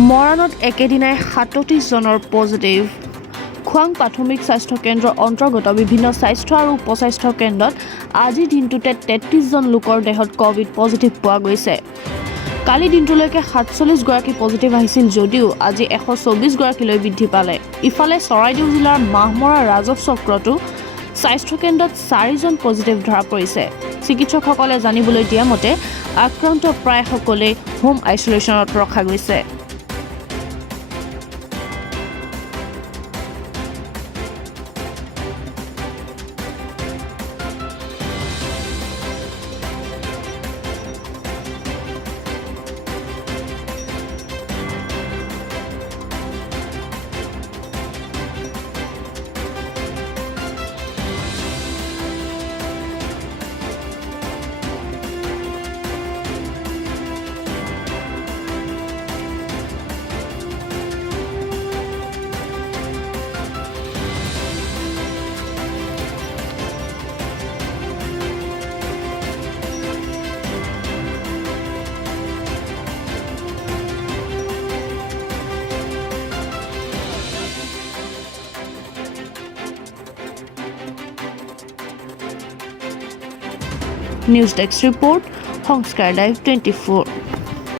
মৰাণত একেদিনাই ৩৭ জনৰ পজিটিভ। খোৱাং প্ৰাথমিক স্বাস্থ্য কেন্দ্ৰৰ অন্তৰ্গত বিভিন্ন স্বাস্থ্য আৰু উপস্বাস্থ্য কেন্দ্ৰত আজিৰ দিনটোতে ৩৩ জন লোকৰ দেহত ক'ভিড পজিটিভ পোৱা গৈছে। কালি দিনটোলৈকে ৪৭ গৰাকী পজিটিভ আহিছিল যদিও আজি ১২৪ গৰাকীলৈ বৃদ্ধি পালে। ইফালে চৰাইদেউ জিলাৰ মাহমৰা ৰাজহ চক্ৰতো স্বাস্থ্য কেন্দ্ৰত ৪ জন পজিটিভ ধৰা পৰিছে। চিকিৎসকসকলে জানিবলৈ দিয়া মতে আক্ৰান্ত প্ৰায় সকলেই হোম আইচলেশ্যনত ৰখা গৈছে। নিউজ ডেস্ক ৰিপৰ্ট সংস্কাৰ লাইভ 24।